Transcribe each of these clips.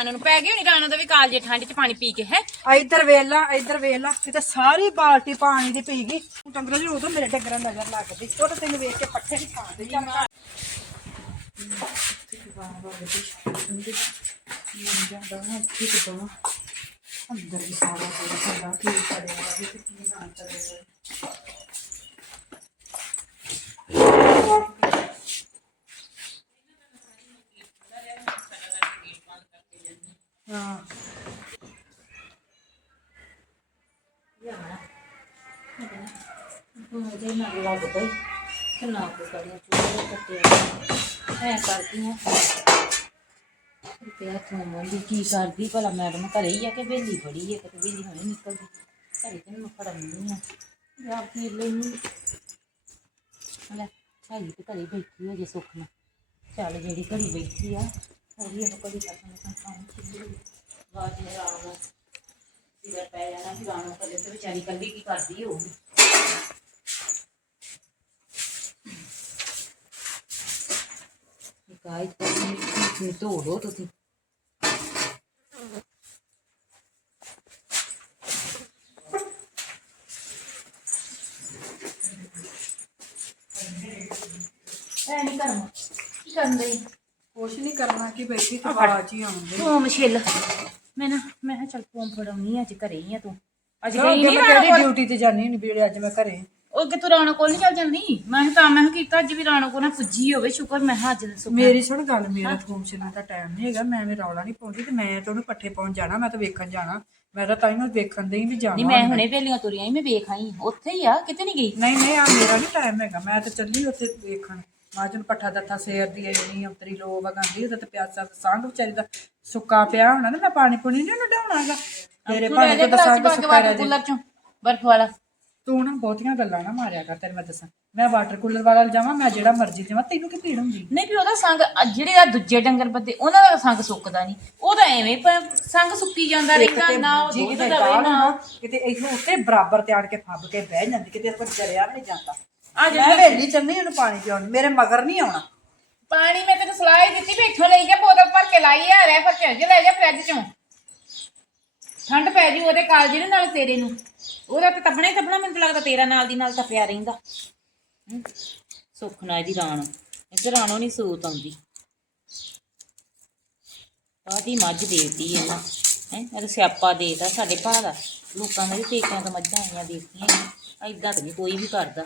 ਰਾਣੋ ਨੂੰ ਪੈ ਗਈ, ਹੋਣੀ ਰਾਣੋ ਦਾ ਵੀ ਕਾਲਜੇ ਠੰਡ ਚ ਪਾਣੀ ਪੀ ਕੇ, ਹੈ? ਇੱਧਰ ਵੇਖ ਇੱਧਰ ਵੇਖ ਲਾ, ਕਿਤੇ ਸਾਰੀ ਬਾਲਟੀ ਪਾਣੀ ਦੀ ਪੀ ਗਈ। ਡੰਗਰਾਂ ਜੀ ਉਦੋਂ ਮੇਰੇ ਡੰਗਰਾਂ ਨੂੰ ਨਜ਼ਰ ਲੱਗਦੀ ਉਹ ਤਾਂ ਤੈਨੂੰ ਵੇਖ ਕੇ ਪੱਠੇ ਨਹੀਂ ਖਾਂਦੇ ਜਾਂਦਾ ਅੰਦਰ ਵੀ ਸਾਰਾ ਕੁਝ ਸਾਡਾ ਕੀ ਕਰਿਆ ਵੀ ਤੇ ਕੀ ਨਾ ਕਰਿਆ ਹਾਂ ਉਹਦੇ ਨਾਲ ਲੱਗਦਾ ਹੀ ਕਿੰਨਾ ਕੁ ਕਰਿਆ ਚੂੜੇ ਕੱਟਿਆ ਐ ਕਰਦੀ ਆ ਤੇ ਹੱਥੋਂ ਮੰਦੀ ਕੀ ਕਰਦੀ ਭਲਾ ਮੈਡਮ ਘਰੇ ਹੀ ਆ ਕਿ ਵੇਲੀ ਬੜੀ ਹੈ ਕਿਤੇ ਵੇਲੀ ਹੁਣੇ ਨਿਕਲਦੀ ਘਰੇ ਤੇ ਮੈਂ ਫੜਨੀ ਆ ਜਾਂ ਫਿਰ ਲੈਣੀ ਲੈ ਸਾਈ ਤੇ ਘਰੇ ਬੈਠੀ ਹੋ ਜੇ ਸੁੱਖ ਨਾਲ ਚੱਲ ਜਿਹੜੀ ਘੜੀ ਬੈਠੀ ਆ ਉਹ ਇਹਨੂੰ ਕੰਮ ਸਿਰ ਪੈ ਜਾਣਾ ਕਿ ਰਾਣੋ ਕਦੇ ਤੇ ਵਿਚਾਰੀ ਕੱਲੀ ਕੀ ਕਰਦੀ ਹੋਊਗੀ। ਗਾਇਸ ਤੁਸੀਂ ਧੋ ਲਓ ਤੁਸੀਂ। ਐ ਨਹੀਂ ਕਰਨਾ। ਕੀ ਕਰਨ ਲਈ ਕੁਛ ਨਹੀਂ ਕਰਨਾ ਕਿ ਬੈਠੀ ਤੇ ਬਾਜ ਹੀ ਆਉਂਦੇ। ਤੂੰ ਮਸ਼ਿਲ ਮੈਂ ਨਾ ਮੈਂ ਕਿਹਾ ਚੱਲ ਫੋਨ ਫੜਾਉਣੀ ਅੱਜ ਘਰੇ ਹੀ ਆ ਤੂੰ। ਅੱਜ ਅੱਗੇ ਗਈ ਨਹੀਂ ਰਾਣੋ ਕੋਲ। ਡਿਊਟੀ ਤੇ ਜਾਣੀ ਨਹੀਂ ਵੀੜੇ ਅੱਜ ਮੈਂ ਘਰੇ। ਉਹ ਕਿ ਤੂੰ ਰਾਣੋ ਕੋਲ ਨਹੀਂ ਚੱਲ ਜਾਂਦੀ? ਮੈਂ ਕਿਹਾ ਤਾਂ ਮੈਂ ਕਿਹਾ ਕੀਤਾ ਅੱਜ ਵੀ ਰਾਣੋ ਕੋਲ ਨਾ ਪੁੱਜੀ ਹੋਵੇ ਸ਼ੁਕਰ ਮੈਂ ਕਿਹਾ ਅੱਜ ਦਾ ਸੁੱਖ। ਮੇਰੀ ਸੁਣ ਗੱਲ ਮੇਰਾ ਫੋਨ ਚਲਾਉਣ ਦਾ ਟਾਈਮ ਨਹੀਂ ਹੈਗਾ ਮੈਂ ਵੀ ਰੌਲਾ ਨਹੀਂ ਪਾਉਂਦੀ ਤੇ ਮੈਂ ਤਾਂ ਉਹਨੂੰ ਪੱਠੇ ਪਾਉਣ ਜਾਣਾ ਮੈਂ ਤਾਂ ਵੇਖਣ ਜਾਣਾ। ਮੈਂ ਤਾਂ ਤਾਂ ਇਹਨੂੰ ਵੇਖਣ ਦੇ ਹੀ ਵੀ ਨਹੀਂ ਜਾਣਾ ਮੈਂ। ਹੁਣੇ ਵੇਲੀਆਂ ਤੁਰੀਆਂ ਸੀ, ਮੈਂ ਵੇਖ ਆਈ ਉੱਥੇ ਹੀ ਆ ਕਿਤੇ ਨਹੀਂ ਗਈ? ਨਹੀਂ ਨਹੀਂ ਆ ਮੇਰਾ ਨਹੀਂ ਟਾਈਮ ਹੈਗਾ ਮੈਂ ਤਾਂ ਚੱਲੀ ਉੱਥੇ ਵੇਖਣ। ਮਾਂ ਨੂੰ ਪੱਠਾ ਦੱਥਾ ਸੇਰ ਦੀ ਇੰਨੀ ਅੰਤਰੀ ਲੋ ਵਗਾਂਦੀ ਉਹਦਾ ਤੇ ਪਿਆਸਾ ਸੰਗ ਵਿਚਾਰੀ ਦਾ ਸੁੱਕਾ ਪਿਆ ਹੋਣਾ ਨਾ ਮੈਂ ਪਾਣੀ ਪੁਣੀ ਨਹੀਂ ਉਹਨੂੰ ਡਾਉਣਾਗਾ ਤੇਰੇ ਭਾਣੇ ਤੇ ਸੰਗ ਗਲਾਸ ਸੁੱਕਾ ਰਹਿ ਜੇ। ਕੂਲਰ ਚੋਂ ਬਰਫ ਵਾਲਾ। ਤੂੰ ਨਾ ਬਹੁਤੀਆਂ ਗੱਲਾਂ ਨਾ ਮਾਰਿਆ ਕਰ ਤੈਨੂੰ ਮੈਂ ਦੱਸਾਂ। ਮੈਂ ਵਾਟਰ ਕੂਲਰ ਵਾਲਾ ਜਾਵਾਂ ਮੈਂ ਜਿਹੜਾ ਮਰਜ਼ੀ ਦੇਵਾਂ ਤੈਨੂੰ ਕੀ ਪੀੜ ਹੁੰਦੀ? ਨਹੀਂ ਵੀ ਉਹਦਾ ਸੰਗ ਜਿਹੜੇ ਆ ਦੂਜੇ ਡੰਗਰ ਬੱਦੇ ਉਹਨਾਂ ਦਾ ਸੰਗ ਸੁੱਕਦਾ ਨਹੀਂ। ਉਹਦਾ ਐਵੇਂ ਪ- ਸੰਗ ਸੁੱਕੀ ਜਾਂਦਾ ਰਹਿੰਦਾ ਨਾ ਉਹ ਦੁੱਧ ਦਵੇ ਗਾਲ ਨਾ। ਕਿਤੇ ਇਹਨੂੰ ਉੱਤੇ ਬਰਾਬਰ ਤੇ ਆਣ ਕੇ ਫੱਬ ਕੇ ਬਹਿ ਜਾਂਦੀ ਕਿਤੇ ਜਰਿਆ ਵੀ ਨਹੀਂ ਜਾਂਦਾ। ਆ ਮੈਂ ਵੇਲੀ ਚੰਨੀ ਉਹਨੂੰ ਪਾਣੀ ਪਿਉਣ ਮੇਰੇ ਮਗਰ ਨਹੀਂ ਆਉਣਾ। ਪਾਣੀ ਮੈਂ ਤੈਨੂੰ ਸਲਾਹ ਹੀ ਦਿੱਤੀ ਵੀ ਇੱਥੋਂ ਲਈ ਜਾ ਬੋਤਲ ਭਰ ਕੇ ਲਾਈ ਆ ਰਹਿ ਭਰ ਕੇ ਲੈ ਜਾ ਫਰਿੱਜ ਚੋਂ। ਠੰਡ ਪੈ ਜੂ ਉਹਦੇ ਕਾਲਜੇ ਨੂੰ ਨਾਲ ਤੇਰੇ ਨੂੰ। ਉਹਦਾ ਤੇ ਤਪਣਾ ਹੀ ਤਪਣਾ ਮੈਨੂੰ ਤਾਂ ਲੱਗਦਾ ਤੇਰਾ ਨਾਲ ਦੀ ਨਾਲ ਤਪਿਆ ਰਹਿੰਦਾ। ਹਮ, ਸੁੱਖ ਨਾਲ ਇਹਦੀ ਰਾਣ। ਇੱਧਰ ਰਾਣੋ ਨਹੀਂ ਸੂਤ ਆਉਂਦੀ। ਆਦੀ ਮੱਝ ਦੇਤੀ ਇਹਨਾਂ। ਹੈ ਇਹ ਤਾਂ ਸਿਆਪਾ ਦੇਤਾ ਸਾਡੇ ਭਾ ਦਾ। ਲੋਕਾਂ ਦੇ ਪੇਕਿਆਂ ਤੋਂ ਮੱਝਾਂ ਆਈਆਂ ਦੇਤੀਆਂ। ਐਦਾਂ ਤਾਂ ਨਹੀਂ ਕੋਈ ਵੀ ਕਰਦਾ।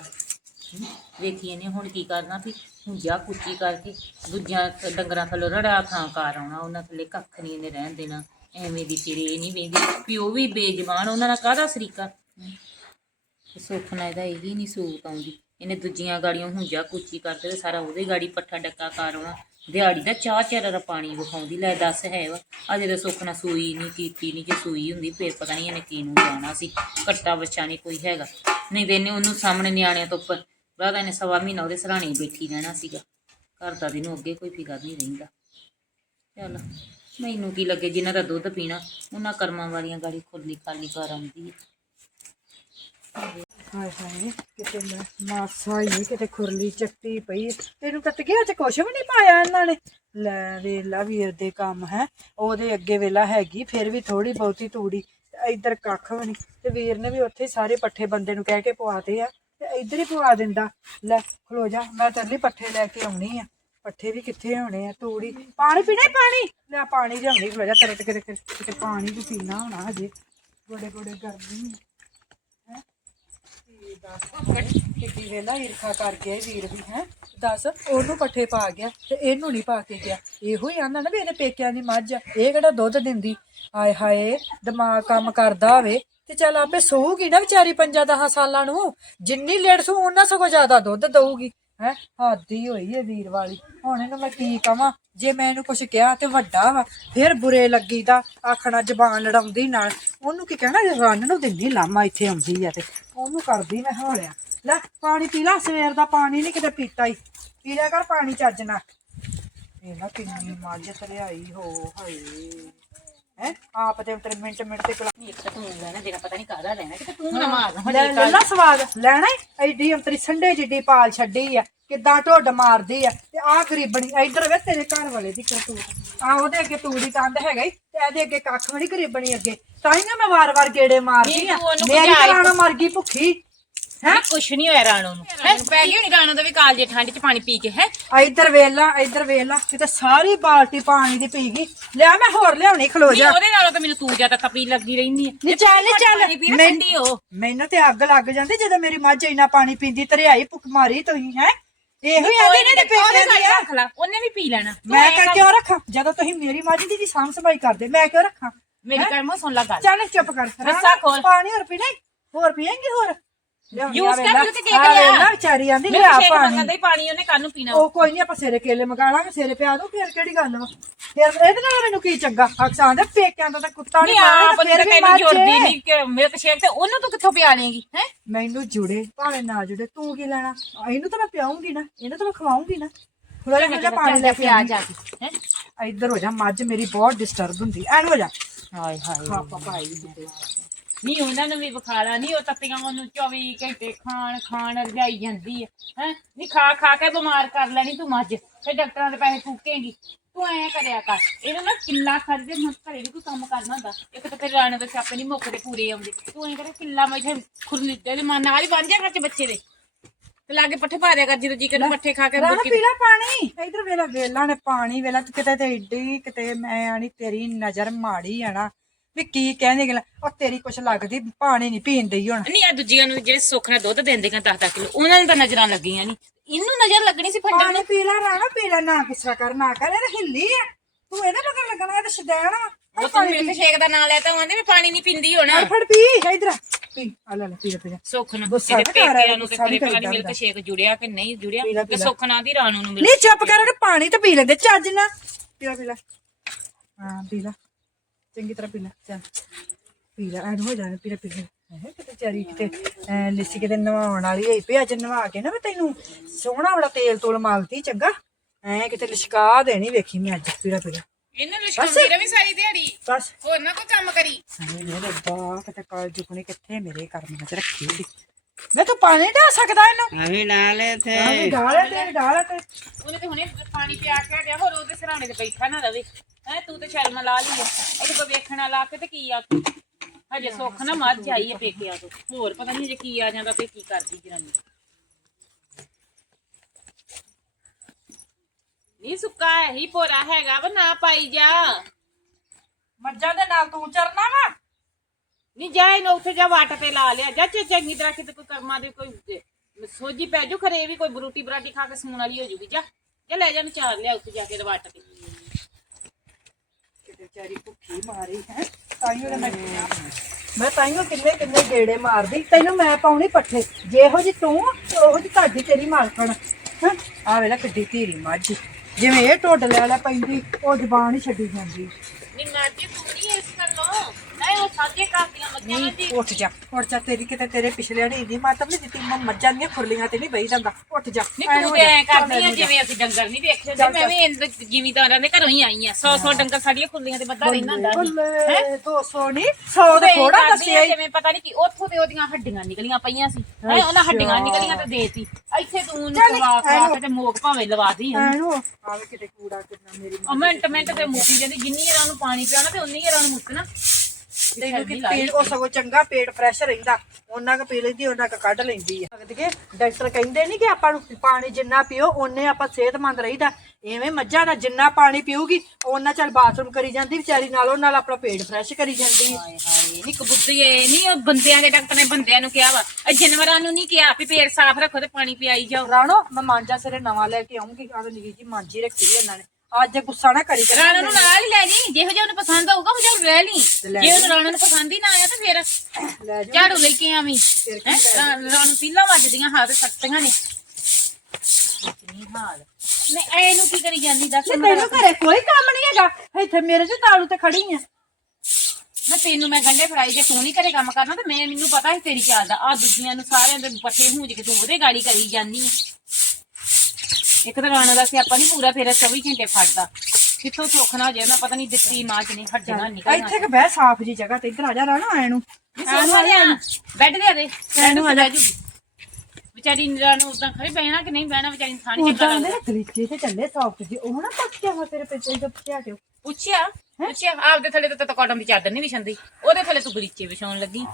ਹਮ, ਵੇਖੀ ਇਹਨੇ ਹੁਣ ਕੀ ਕਰਨਾ ਵੀ ਹੁੰਜਾ ਕੁੱਚੀ ਕਰਕੇ ਦੂਜਿਆਂ ਡੰਗਰਾਂ ਥੱਲੋਂ ਰੜਾ ਥਾਂ ਕਰ ਆਉਣਾ ਉਹਨਾਂ ਥੱਲੇ ਕੱਖ ਨਹੀਂ ਇਹਨੇ ਰਹਿਣ ਦੇਣਾ। ਐਵੇਂ ਦੀ ਤੇਰੇ ਇਹ ਨਹੀਂ ਵੇਂਦੀ ਵੀ ਉਹ ਵੀ ਬੇਜਮਾਨ ਉਹਨਾਂ ਦਾ ਕਾਹਦਾ ਸਰੀਕਾ? ਹਮ, ਸੁੱਖ ਨਾਲ ਇਹਦਾ ਇਹ ਹੀ ਨਹੀਂ ਸੂਤ ਆਉਂਦੀ। ਇਹਨੇ ਦੂਜੀਆਂ ਗਾੜੀਆਂ ਹੁੰਜਾ ਕੁੱਚੀ ਕਰਦੇ ਤੇ ਸਾਰਾ ਉਹਦੇ ਗਾੜੀ ਪੱਠਾ ਡੱਕਾ ਕਰ ਆਉਣਾ। ਦਿਹਾੜੀ ਦਾ ਚਾਹ ਚਿਹਰਾ ਦਾ ਪਾਣੀ ਵਿਖਾਉਂਦੀ ਲੈ ਦੱਸ ਹੈ ਵਾ ਅਜੇ ਤਾਂ ਸੁੱਖ ਨਾਲ ਸੂਈ ਨਹੀਂ ਕੀਤੀ ਨਹੀਂ ਜੇ ਸੂਈ ਹੁੰਦੀ ਫੇਰ ਪਤਾ ਨਹੀਂ ਇਹਨੇ ਕੀ ਨੂੰ ਜਾਣਾ ਸੀ। ਕੱਟਾ ਬੱਚਾ ਨਹੀਂ ਕੋਈ ਹੈਗਾ। ਨਹੀਂ ਤੇ ਇਹਨੇ ਉਹਨੂੰ ਸਾਹਮਣੇ ਨਿਆਣਿਆਂ ਤੋਂ ਉੱਪਰ ਬਾਅਦ ਇਹਨੇ ਸਵਾ ਮਹੀਨਾ ਉਹਦੇ ਸਰਾਣੇ ਬੈਠੀ ਰਹਿਣਾ ਸੀਗਾ। ਘਰ ਦਾ ਦਿਨ ਅੱਗੇ ਕੋਈ ਫਿਕਰ ਨਹੀਂ ਰਹਿੰਦਾ। ਚੱਲ, ਮੈਨੂੰ ਕੀ ਲੱਗੇ ਜਿਨ੍ਹਾਂ ਦਾ ਦੁੱਧ ਪੀਣਾ, ਉਹਨਾਂ ਕਰਮਾਂ ਵਾਲੀਆਂ ਗਾੜੀ ਖੁਰਲੀ ਖਾਲੀ ਕਰ ਆਉਂਦੀ ਹੈ। ਹਾਏ ਹਾਏ, ਕਿਤੇ ਮੈਂ ਮਾਸਾ ਹੀ ਕਿਤੇ ਖੁਰਲੀ ਚੱਟੀ ਪਈ ਤੈਨੂੰ ਤਾਂ ਗਿਆ ਚ ਕੁਛ ਵੀ ਨਹੀਂ ਪਾਇਆ ਇਹਨਾਂ ਨੇ। ਲੈ ਵੇਲਾ ਵੀਰ ਦੇ ਕੰਮ ਹੈ, ਉਹਦੇ ਅੱਗੇ ਵੇਲਾ ਹੈਗੀ, ਫਿਰ ਵੀ ਥੋੜੀ ਬਹੁਤੀ ਤੂੜੀ ਇੱਧਰ ਕੱਖ ਵੀ ਨਹੀਂ। ਤੇ ਵੀਰ ਨੇ ਵੀ ਉੱਥੇ ਸਾਰੇ ਪੱਠੇ ਬੰਦੇ ਨੂੰ ਕਹਿ ਕੇ ਪਵਾਤੇ ਆ। ਇੱਧਰ ਹੀ ਪਵਾ ਦਿੰਦਾ। ਲੈ, ਖਲੋ ਜਾ, ਮੈਂ ਤੇਰੇ ਪੱਠੇ ਲੈ ਕੇ ਆਉਣੀ ਆ। ਪੱਠੇ ਵੀ ਕਿੱਥੇ ਹੋਣੇ ਆ, ਤੂੜੀ। ਪਾਣੀ ਪੀਣਾ ਈ ਪਾਣੀ? ਲੈ, ਪਾਣੀ ਲਿਆਉਣੀ, ਖਲੋ ਜਾ, ਤੇਰੇ ਤੇ ਕਿਤੇ ਕਿਤੇ ਪਾਣੀ ਵੀ ਪੀਣਾ ਹੋਣਾ ਹਜੇ। ਗੋਡੇ ਗੋਡੇ ਗਰਮੀ ਹੈ ਕਿੱਡੀ ਵੇਲਾ ਈਰਖਾ ਕਰ ਗਿਆ ਇਹ ਵੀਰ ਵੀ, ਹੈ। ਦੱਸ, ਉਹਨੂੰ ਪੱਠੇ ਪਾ ਗਿਆ ਤੇ ਇਹਨੂੰ ਨਹੀਂ ਪਾ ਕੇ ਗਿਆ। ਇਹੋ ਹੀ ਆਂਦਾ ਨਾ ਵੀ ਇਹਦੇ ਪੇਕਿਆਂ ਦੀ ਮੱਝ ਆ। ਇਹ ਕਿਹੜਾ ਦੁੱਧ ਦਿੰਦੀ? ਹਾਏ ਹਾਏ, ਦਿਮਾਗ ਕੰਮ ਕਰਦਾ ਹੋਵੇ ਤੇ ਚੱਲ ਆਪੇ ਸੋਊਗੀ ਨਾ ਵਿਚਾਰੀ ਪੰਜਾਂ ਦਸਾਂ ਸਾਲਾਂ ਨੂੰ। ਜਿੰਨੀ ਲੇਟ ਸੂ ਉਹਨਾਂ ਸਗੋਂ ਜ਼ਿਆਦਾ ਦੁੱਧ ਦਊਗੀ। ਹੈ, ਹਾਦੀ ਹੋਈ ਹੈ ਵੀਰ ਵਾਲੀ। ਹੁਣ ਇਹਨੂੰ ਮੈਂ ਕੀ ਕਵਾਂ? ਜੇ ਮੈਂ ਇਹਨੂੰ ਕੁਝ ਕਿਹਾ ਤੇ ਵੱਡਾ ਵਾ, ਫਿਰ ਬੁਰੇ ਲੱਗੀਦਾ, ਆਖਣਾ ਜ਼ਬਾਨ ਲੜਾਉਂਦੀ ਨਾਲ। ਉਹਨੂੰ ਕੀ ਕਹਿਣਾ ਜੇ ਨੂੰ ਦਿੰਦੀ, ਲਾਮਾ ਇੱਥੇ ਆਉਂਦੀ ਆ ਤੇ ਉਹਨੂੰ ਕਰਦੀ ਮੈਂ ਹੌਲਿਆ। ਲੈ, ਪਾਣੀ ਪੀ ਲੈ, ਸਵੇਰ ਦਾ ਪਾਣੀ ਨਹੀਂ ਕਿਤੇ ਪੀਤਾ ਹੀ ਪੀ ਲਿਆ ਕਰ ਪਾਣੀ ਚੱਜ ਨਾਲ। ਇਹ ਨਾ ਕਿੰਨੀ ਮੱਝ ਤਰਿਆਈ ਹੋ ਹਾਏ। ਹੈ? ਆਪ ਤੇ ਤੇਰੇ ਮਿੰਟ ਮਿੰਟ ਤੇ ਕਲਾ ਇੱਕ ਤਾਂ ਤੂੰ ਲੈਣਾ ਜਿਹੜਾ ਪਤਾ ਨਹੀਂ ਕਾਹਦਾ ਲੈਣਾ ਕਿ ਤੂੰ ਨਾ ਮਾਰ ਲੈ ਲੈ ਲਾ ਸਵਾਦ ਲੈਣਾ? ਐਡੀ ਅੰਤਰੀ ਸੰਡੇ ਜਿੱਡੀ ਪਾਲ ਛੱਡੀ ਆ ਕਿੱਦਾਂ ਢੋਡ ਮਾਰਦੀ ਆ। ਤੇ ਆਹ ਗਰੀਬਣੀ ਇੱਧਰ ਵੇ ਤੇਰੇ ਘਰ ਵਾਲੇ ਦੀ ਕਰਤੂਤ। ਆ ਉਹਦੇ ਅੱਗੇ ਤੂੜੀ ਕੰਦ ਹੈਗਾ ਈ ਤੇ ਇਹਦੇ ਅੱਗੇ ਕੱਖ ਵੀ ਨਹੀਂ ਗਰੀਬਣੀ ਅੱਗੇ। ਤਾਂ ਹੀ ਨਾ ਮੈਂ ਵਾਰ-ਵਾਰ ਗੇੜੇ ਮਾਰਦੀ ਆ। ਮੇਰੀ। ਕਰਾਣਾ ਮਰ ਗਈ ਭੁੱਖੀ। ਹੈ? ਕੁਛ ਨਹੀਂ ਹੋਇਆ ਰਾਣੋ ਨੂੰ। ਹੈਂ? ਪੈ ਗਈ ਹੋਣੀ ਰਾਣੋ ਦਾ ਵੀ ਕਾਲਜੇ ਠੰਡ ਚ ਪਾਣੀ ਪੀ ਕੇ ਹੈ? ਇੱਧਰ ਵੇਲਾ ਇੱਧਰ ਵੇਲਾ ਕਿਤੇ ਸਾਰੀ ਬਾਲਟੀ ਪਾਣੀ ਦੀ ਪੀ ਗਈ। ਲਿਆ ਮੈਂ ਹੋਰ ਲਿਆਉਣੀ ਖਲੋ ਜਾ। ਉਹਦੇ ਨਾਲੋਂ ਤਾਂ ਮੈਨੂੰ ਤੂੰ ਜ਼ਿਆਦਾ ਤਪੀ ਲੱਗੀ ਰਹਿੰਦੀ ਹੈ। ਨੀ ਚੱਲ ਪਾਣੀ ਪੀ ਚੱਲ। ਨਾ ਠੰਡੀ ਹੋ। ਮੈਨੂੰ ਤੇ ਅੱਗ ਲੱਗ ਜਾਂਦੀ ਜਦੋਂ ਮੇਰੀ ਮੱਝ ਇੰਨਾ ਪਾਣੀ ਪੀਂਦੀ ਧਰਿਆਈ ਭੁੱਖ ਮਾਰੀ ਤੁਸੀਂ ਹੈ? ਇਹੋ ਹੀ ਆਦੇ ਨੇ ਤੇ ਪੇਕੇ ਦੇ ਆ। ਰੱਖ ਲਾ ਉਹਨੇ ਵੀ ਪੀ ਲੈਣਾ। ਤੂੰ ਮੈਂ ਐਂ ਕਰ ਕਰ- ਕਿਉਂ ਰੱਖਾਂ? ਜਦੋਂ ਤੁਸੀਂ ਮੇਰੀ ਮੱਝ ਦੀ ਜੀ ਸਾਂਭ ਸੰਭਾਈ ਕਰਦੇ ਮੈਂ ਕਿਉਂ ਰੱਖਾਂ? ਮੇਰੀ ਕਰਮੋ ਸੁਣ ਲਾ ਗੱਲ। ਚੱਲ ਚੁੱਪ ਕਰ। ਰੱਸਾ ਖੋਲ। ਪਾਣੀ ਹੋਰ ਪੀਣਾ ਈ? ਹੋਰ ਪੀਏਂਗੀ ਹੋਰ? ਆ ਕਰ ਕੇਕ ਆ ਲਿਆ। ਵੇਲਾ ਵਿਚਾਰੀ ਆਂਦੀ ਮੈਨੂੰ ਲਿਆ ਪਾਣੀ। ਮੰਗਦਾ ਹੀ ਪਾਣੀ ਉਹਨੇ ਕੱਲ ਨੂੰ ਪੀਣਾ ਉਹ ਕੋਈ ਨਹੀਂ ਆਪਾਂ ਸਵੇਰੇ ਕੇਲੇ ਮੰਗਾ ਲਾਂਗੇ ਸਵੇਰੇ ਪਿਆ ਦੋ ਫਿਰ ਕਿਹੜੀ ਗੱਲ ਵਾ? ਫਿਰ ਇਹਦੇ ਨਾਲ ਮੈਨੂੰ ਕੀ ਚੰਗਾ? ਅਕਸਾਂ ਦੇ ਪੇਕਿਆਂ ਦਾ ਤਾਂ ਕੁੱਤਾ ਨਹੀਂ ਆਪ ਫਿਰ ਤੈਨੂੰ ਜੁੜਦੀ ਨਹੀਂ ਕਿ ਮਿਲਕ ਸ਼ੇਕ ਤੇ ਉਹਨੂੰ ਤੂੰ ਕਿੱਥੋਂ ਪਿਆ ਲੇਂਗੀ ਹੈ? ਮੈਨੂੰ ਜੁੜੇ ਭਾਵੇਂ ਨਾ ਜੁੜੇ ਤੂੰ ਕੀ ਲੈਣਾ? ਇਹਨੂੰ ਤਾਂ ਮੈਂ ਪਿਆਉਂਗੀ ਨਾ ਇਹਨੂੰ ਤਾਂ ਮੈਂ ਖਵਾਉਂਗੀ ਨਾ। ਥੋੜਾ ਜਿਹਾ ਪਾਣੀ ਲੈ ਕੇ ਆ ਜਾ ਕੇ ਹੈ? ਇੱਧਰ ਹੋ ਜਾ ਮੱਝ ਮੇਰੀ ਬਹੁਤ ਡਿਸਟਰਬ ਹੁੰਦੀ ਐਨ ਹੋ ਜਾ। ਹਾਏ ਹਾਏ ਹਾਂ ਪਾਪਾਈ ਨਹੀਂ ਉਹਨਾਂ ਨੂੰ ਵੀ ਵਿਖਾਲਾ ਨਹੀਂ ਉਹ ਤੱਤੀਆਂ ਉਹਨੂੰ 24 ਘੰਟੇ ਖਾਣ ਖਾਣ ਰਜਾਈ ਜਾਂਦੀ ਹੈ ਹੈ? ਨਹੀਂ ਖਾ ਖਾ ਕੇ ਬਿਮਾਰ ਕਰ ਲੈਣੀ ਤੂੰ ਮੱਝ। ਫਿਰ ਡਾਕਟਰਾਂ ਦੇ ਪੈਸੇ ਫੂਕੇਂਗੀ। ਤੂੰ ਐ ਕਰਿਆ ਕਰ। ਇਹਨੂੰ ਨਾ ਕਿੱਲਾ ਖਰਚੇ ਹੁਣ ਘਰੇ ਵੀ ਕੋਈ ਕੰਮ ਕਰਨਾ ਹੁੰਦਾ। ਇੱਕ ਤਾਂ ਫਿਰ ਰਾਣੇ ਦੇ ਛਾਪੇ ਨਹੀਂ ਮੁੱਕਦੇ ਪੂਰੇ ਆਉਂਦੇ। ਤੂੰ ਐ ਕਰ ਕਿੱਲਾ ਮੈਂ ਖੁਰਲੀ ਦੇ ਮਾਂ ਨਾਲ ਹੀ ਬਣ ਜਾ ਖਰਚ ਬੱਚੇ ਦੇ। ਤੇ ਲਾਗੇ ਪੱਠੇ ਪਾ ਦਿਆ ਕਰ ਜਦੋਂ ਜੀ ਕਰ ਪੱਠੇ ਖਾ ਕੇ ਰਾਣਾ ਪੀਲਾ ਪਾਣੀ। ਇੱਧਰ ਵੇਲਾ ਵੇਲਾ ਨੇ ਪਾਣੀ ਵੇਲਾ ਕਿਤੇ ਤੇ ਏਡੀ ਕਿਤੇ ਮੈਂ ਆਣੀ ਤੇਰੀ ਨਜ਼ਰ ਮਾੜੀ ਆਣਾ ਵੀ ਕੀ ਕਹਿੰਦੇ ਗਲਾ? ਉਹ ਤੇਰੀ ਕੁਛ ਲੱਗਦੀ ਪਾਣੀ ਨਹੀਂ ਪੀਣ ਦਈ ਹੁਣ। ਨਹੀਂ ਆ ਦੂਜੀਆਂ ਨੂੰ ਜਿਹੜੇ ਸੁੱਖ ਨਾਲ ਦੁੱਧ ਦਿੰਦੇ ਕਾਂ 10 ਕਿਲੋ ਉਹਨਾਂ ਨੂੰ ਤਾਂ ਨਜ਼ਰਾਂ ਲੱਗੀਆਂ ਨਹੀਂ ਇਹਨੂੰ ਨਜ਼ਰ ਲੱਗਣੀ ਸੀ ਫੰਡਣ ਪਾਣੀ ਪੀਲਾ ਰਾਣਾ ਪੀਲਾ ਨਾ ਕਿਸਰਾ ਕਰ ਨਾ ਕਰ ਇਹ ਹਿੱਲੀ ਆ। ਤੂੰ ਇਹਦੇ ਮਗਰ ਲੱਗਣਾ ਇਹ ਤਾਂ ਸ਼ਦੈਣ ਆ। ਉਹ ਤੂੰ ਮਿਲਕ ਸ਼ੇਕ ਦਾ ਨਾਂ ਲੈਤਾ ਉਹਨੇ ਵੀ ਪਾਣੀ ਨਹੀਂ ਪੀਂਦੀ ਹੁਣ। ਫੜ ਪੀ ਇਧਰ ਪੀ ਆ ਲੈ ਲੈ ਪੀ ਲੈ ਪੀ ਲੈ। ਸੁੱਖ ਨਾਲ ਗੁੱਸਾ ਇਹਦੇ ਨਾ ਕਰ, ਪੇਕਿਆਂ ਨੂੰ ਤੇ ਗੁੱਸਾ ਨੀ ਕਰੇ ਪਤਾ ਨਹੀਂ ਮਿਲਕ ਸ਼ੇਕ ਜੁੜਿਆ ਕਿ ਨਹੀਂ ਜੁੜਿਆ ਪੀ ਲੈ, ਤੇ ਪੀ ਲੈ। ਸੁੱਖ ਨਾਲ ਦੀ ਰਾਣੂ ਨੂੰ ਮਿਲ ਨਹੀਂ ਚੁੱਪ ਕਰ ਉਹਨੇ ਪਾਣੀ ਤਾਂ ਪੀ ਲੈਂਦੇ ਚੱਜ ਨਾ ਪੀ ਲੈ ਪੀ ਲੈ। ਹਾਂ ਪੀ ਲੈ। ਚੰਗੀ ਤਰ੍ਹਾਂ ਪੀ ਲੈ ਚੱਲ। ਪੀ ਲੈ ਐਨ ਹੋ ਜਾਣਾ ਪੀ ਲੈ ਪੀ ਲੈ। ਹੈ ਕਿਤੇ ਚਾਰੀ ਕਿਤੇ ਐ ਲਿਸੀ ਕਿਤੇ ਨਵਾਉਣ ਵਾਲੀ ਹੋਈ ਪਈ ਅੱਜ ਨਵਾ ਕੇ ਨਾ ਮੈਂ ਤੈਨੂੰ ਸੋਹਣਾ ਬੜਾ ਤੇਲ ਤੋਲ ਮਾਲਤੀ ਚੰਗਾ। ਐ ਕਿਤੇ ਲਿਸ਼ਕਾ ਦੇਣੀ ਵੇਖੀ ਮੈਂ ਅੱਜ ਪੀ ਲੈ ਪੀ ਲੈ। ਇਹਨੂੰ ਲਿਸ਼ਕਾਉਂਦੀ ਰਵੀ ਸਾਰੀ ਦਿਹਾੜੀ। ਬਸ। ਹੋਰ ਨਾ ਕੋਈ ਕੰਮ ਕਰੀ। ਹਾਏ ਮੇਰੇ ਰੱਬਾ ਕਿਤੇ ਕਾਲ ਜੁਕਣੀ ਕਿੱਥੇ ਮੇਰੇ ਕਰਮਾਂ ਚ ਰੱਖੀ ਹੁੰਦੀ ਮੈਂ ਤੂੰ ਪਾਣੀ ਢਾ ਸਕਦਾ ਇਹਨੂੰ? ਅਭੀ ਡਾਲੇ ਥੇ ਆਹ ਡਾਲੇ ਤੇ ਡਾਲੇ ਤੇ ਉਹਨੇ ਤੇ ਹੁਣੇ ਪਾਣੀ ਪਿਆ ਕੇ ਹਟਿਆ ਹੋਰ ਉਹਦੇ ਸਰਾਣੇ ਤੇ ਬੈਠਾ ਨਾ ਰਵੇ। ਹੈ ਤੂੰ ਤੇ ਸ਼ਰਮ ਲਾ ਲਈ ਆ। ਇਹਦੇ ਕੋ ਵੇਖਣਾ ਲਾ ਕੇ ਤੇ ਕੀ ਆ ਹਜੇ ਸੁੱਖ ਨਾ ਮੱਝ ਆਈ ਹੈ ਪੇਕਿਆਂ ਤੋਂ। ਹੋਰ ਪਤਾ ਨਹੀਂ ਜੇ ਕੀ ਆ ਜਾਂਦਾ ਤੇ ਕੀ ਕਰਦੀ ਜਨਾਨੀ। ਨਹੀਂ ਸੁੱਕਾ ਹੈ ਹੀ ਪੋਰਾ ਹੈਗਾ ਵਾ ਨਾ ਪਾਈ ਜਾ। ਮੱਝਾਂ ਦੇ ਨਾਲ ਤੂੰ ਚਰਨਾ ਵਾ? ਨਹੀਂ ਜਾ ਇਹਨੂੰ ਉੱਥੇ ਜਾ ਵਾਟ ਤੇ ਲਾ ਲਿਆ ਜਾ ਚ- ਚੰਗੀ ਤਰ੍ਹਾਂ ਕਿਤੇ ਕੋਈ ਕਰਮਾਂ ਦੇ ਕੋਈ ਅਹ ਸੋਝੀ ਪੈ ਜੂ ਖਰੇ ਇਹ ਵੀ ਕੋਈ ਬਰੂਟੀ ਬਰਾਟੀ ਖਾ ਕੇ ਸੂਣ ਵਾਲੀ ਹੋ ਜੂਗੀ ਜਾ ਜਾ ਲੈ ਜਾ ਨੂੰ ਚਾਰ ਲਿਆ ਉੱਥੇ ਜਾ ਕੇ ਵਾਟ ਤੇ। ਕਿਤੇ ਵਿਚਾਰੀ ਭੁੱਖੀ ਮਾਰੀ ਹੈ ਤਾਈਓ ਨੇ ਮੈਂ ਮੈਂ ਤਾਈਓ ਕਿੰਨੇ ਕਿੰਨੇ ਗੇੜੇ ਮਾਰਦੀ ਤੈਨੂੰ ਮੈਂ ਪਾਉਣੀ ਪੱਠੇ ਜਿਹੋ ਜੀ ਤੂੰ ਤੇ ਉਹੋ ਜੀ ਤੁਹਾਡੀ ਤੇਰੀ ਮਾਲਕਣ ਹੈ? ਆ ਵੇਲਾ ਕਿੱਡੀ ਧੀਰੀ ਮੱਝ ਜਿਵੇਂ ਇਹ ਟੁੱਟ ਲੈ ਲੈ ਪੈਂਦੀ ਉਹ ਜ਼ਬਾਨ ਹੀ ਛੱਡੀ ਜਾਂਦੀ। ਨਹੀਂ ਮਾਰਜੀ ਤੂੰ ਨਹੀਂ ਉਹ ਸਾਜੇ ਕਰਦੀਆਂ ਮੱਝਾਂ ਨਾਲ ਦੀ ਉੱਠ ਜਾ ਉੱਠ ਜਾ ਤੇਰੀ ਕਿਤੇ ਤੇਰੇ ਪਿਛਲੇ ਹੜੀ ਦੀ ਮਾਤਾ ਨਹੀਂ ਦਿੱਤੀ ਮੈਂ ਮੱਝਾਂ ਦੀਆਂ ਖੁਰਲੀਆਂ ਤੇ ਨਹੀਂ ਬਈ ਜਾਂਦਾ ਉੱਠ ਜਾ ਨਹੀਂ ਤੂੰ ਤੇ ਐ ਕਰਦੀ ਆ ਜਿਵੇਂ ਅਸੀਂ ਡੰਗਰ ਨਹੀਂ ਦੇਖਦੇ ਹੁੰਦੇ। ਮੈਂ ਵੀ ਇੰਦ ਜ਼ਿਮੀਦਾਰਾਂ ਦੇ ਘਰੋਂ ਹੀ ਆਈ ਆ 100 100 ਡੰਗਰ ਸਾਡੀਆਂ ਖੁੱਲੀਆਂ ਤੇ ਬੱਧਾ ਰਹਿੰਦਾ ਹੁੰਦਾ ਸੀ ਬੱਲੇ 200 ਨਹੀਂ 100 ਦਾ ਤੇ ਥੋੜਾ ਕਰਦੀ ਆ ਦੱਸਿਆ ਈ। ਜਿਵੇਂ ਪਤਾ ਨਹੀਂ ਕਿ ਉੱਥੋਂ ਤੇ ਉਹਦੀਆਂ ਹੱਡੀਆਂ ਨਿਕਲੀਆਂ ਪਈਆਂ ਸੀ ਹੈਂ, ਉਹਨਾਂ ਹੱਡੀਆਂ ਨਿਕਲੀਆਂ ਤੇ ਦੇਤੀ ਇੱਥੇ ਤੂੰ ਨੂੰ ਚੱਲ, ਖਵਾ ਖਵਾ ਐਨੂੰ। ਕੇ ਤੇ ਮੋਕ ਭਾਵੇਂ ਲਵਾ ਦੀ ਐਨੂੰ ਆਵੇ ਕਿਤੇ ਕੂੜਾ ਕਿੰਨਾ ਮੇਰੀ ਉਹ ਮਿੰਟ ਮਿੰਟ ਤੇ ਮੁੱਕੀ ਜਾਂਦੀ ਜਿੰਨੀ ਇਹਨਾਂ ਨੂੰ ਪਾਣੀ ਪਿਆਣਾ ਤੇ ਉਨੀ ਇਹਨਾਂ ਨੂੰ ਮੁੱਕਣਾ ਤੈਨੂੰ ਕਿ ਪੇਟ ਉਹ ਸਗੋਂ ਚੰਗਾ ਪੇਟ ਫਰੈਸ਼ ਰਹਿੰਦਾ। ਉਹਨਾਂ ਕ ਪੀ ਲੈਂਦੀ ਉਹਨਾਂ ਕ ਕੱਢ ਲੈਂਦੀ ਆ। ਕਿ ਡਾਕਟਰ ਕਹਿੰਦੇ ਨਹੀਂ ਕਿ ਆਪਾਂ ਨੂੰ ਪਾਣੀ ਜਿੰਨਾ ਪੀਓ ਓਨੇ ਆਪਾਂ ਸਿਹਤਮੰਦ ਰਹੀਦਾ। ਐਵੇਂ ਮੱਝਾਂ ਦਾ ਜਿੰਨਾ ਪਾਣੀ ਪੀਊਗੀ ਉਹਨਾਂ ਚੱਲ ਬਾਥਰੂਮ ਕਰੀ ਜਾਂਦੀ ਵਿਚਾਰੀ ਨਾਲੋਂ ਨਾਲ ਆਪਣਾ ਪੇਟ ਫਰੈਸ਼ ਕਰੀ ਜਾਂਦੀ ਹਾਏ ਨਹੀਂ ਉਹ ਬੰਦਿਆਂ ਦੇ ਡਾਕਟਰ ਨੇ ਬੰਦਿਆਂ ਨੂੰ ਕਿਹਾ ਵਾ। ਇਹ ਜਾਨਵਰਾਂ ਨੂੰ ਨਹੀਂ ਕਿਹਾ ਵੀ ਪੇਟ ਸਾਫ਼ ਰੱਖੋ ਤੇ ਪਾਣੀ ਪਿਆਈ ਜਾਓ। ਰਾਣੋ ਮੈਂ ਮਾਂਜਾ ਸਿਰੇ ਨਵਾਂ ਲੈ ਕੇ ਆਉਂਗੀ ਆਹ ਨਿੱਕੀ ਜੀ ਮਾਂਜੀ ਰੱਖੀ ਇਹਨਾਂ ਨੇ। ਅੱਜ ਗੁੱਸਾ ਨਾ ਕਰੀ ਕਰ। ਰਾਣਾ ਨੂੰ ਨਾਲ ਹੀ ਲੈ ਜੀ। ਜਿਹੋ ਜਿਹਾ ਉਹਨੂੰ ਪਸੰਦ ਆਊਗਾ ਉਹ ਜਿਹਾ ਰਹਿ ਲਈ। ਲੈ ਜੇ ਉਹਨੂੰ ਰਾਣਾ ਨੂੰ ਪਸੰਦ ਹੀ ਨਾ ਆਇਆ ਤਾਂ ਫਿਰ ਲੈ ਜਾ ਝਾੜੂ ਲੈ ਕੇ ਆਵੀਂ। ਹੈਂ? ਰਾ- ਰਾਣਾ ਨੂੰ ਪੀਲਾ ਵੱਜਦੀਆਂ ਹੱਥ ਸੱਟੀਆਂ ਨੇ। ਕਿੰਨੀ ਹਾਲ। ਮੈਂ ਐ ਨੂੰ ਕੀ ਕਰੀ ਜਾਂਦੀ ਦੱਸ ਤੇ ਤੈਨੂੰ ਘਰੇ ਕੋਈ ਕੰਮ ਨਹੀਂ ਹੈਗਾ। ਇੱਥੇ ਮੇਰੇ ਚ ਤਾਲੂ ਤੇ ਖੜੀ ਆ। ਮੈਂ ਤੈਨੂੰ ਮੈਂ ਗੰਡੇ ਫੜਾਈ ਜੇ ਤੂੰ ਨਹੀਂ ਘਰੇ ਕੰਮ ਕਰਨਾ ਤੇ ਮੈਂ ਮੈਨੂੰ ਪਤਾ ਸੀ ਤੇਰੀ ਚਾਲ ਦਾ ਆ। ਦੂਜੀਆਂ ਨੂੰ ਸਾਰਿਆਂ ਦੇ ਪੱਠੇ ਹੂੰਜ ਕੇ ਤੂੰ ਉਹਦੇ ਗਾੜੀ ਕਰੀ ਜਾਂਦੀ ਹੈ ਇੱਕ ਤਾਂ ਰਾਣਾ ਦਾ ਸਿਆਪਾ ਨਹੀਂ ਪੂਰਾ ਫੇਰ 24 ਘੰਟੇ ਫੜਦਾ। ਕਿੱਥੋਂ ਸੁੱਖ ਨਾ ਹੋ ਜਾਏ ਮੈਂ ਪਤਾ ਨਹੀਂ ਦਿੱਤੀ ਮਾਜ ਨਹੀਂ ਹੱਡੀਆਂ ਨਿਕਲੀਆਂ ਇੱਥੇ ਕਿ ਬਹਿ ਸਾਫ਼ ਜੀ ਜਗ੍ਹਾ ਤੇ ਇੱਧਰ ਆ ਜਾ ਰਾਣੋ ਆਏ ਨੂੰ। ਐਨੂੰ ਆ ਜਾ। ਬੈੱਡ ਦੇ ਦੇ ਐਨੂੰ ਆ ਜਾ। ਵਿਚਾਰੀ ਨਿਰਾ ਨੂੰ ਉਦਾਂ ਖੜੇ ਬਹਿਣਾ ਕਿ ਨਹੀਂ ਬਹਿਣਾ ਵਿਚਾਰੀ ਨੂੰ ਥਾਣੀ ਚੱਕਾ ਉਦਾਂ ਦੇ ਗਲੀਚੇ ਤੇ ਚੱਲੇ ਸੌਫਟ ਜੀ ਉਹ ਨਾ ਪੱਕਿਆ ਵਾ ਤੇਰੇ ਪਿੱਛੇ ਜੋ ਪੱਕਿਆ ਟਿਓ ਪੁੱਛਿਆ? ਅੱਛਾ ਆਪਦੇ ਥੱਲੇ ਤੇ ਤਾਂ ਕਾਟਨ ਦੀ ਚਾਦਰ ਨਹੀਂ ਵਿਛੰਦੀ। ਉਹਦੇ ਥੱਲੇ ਤੂੰ ਗਲੀਚੇ ਵਿਛਾਉਣ ਲੱਗੀ।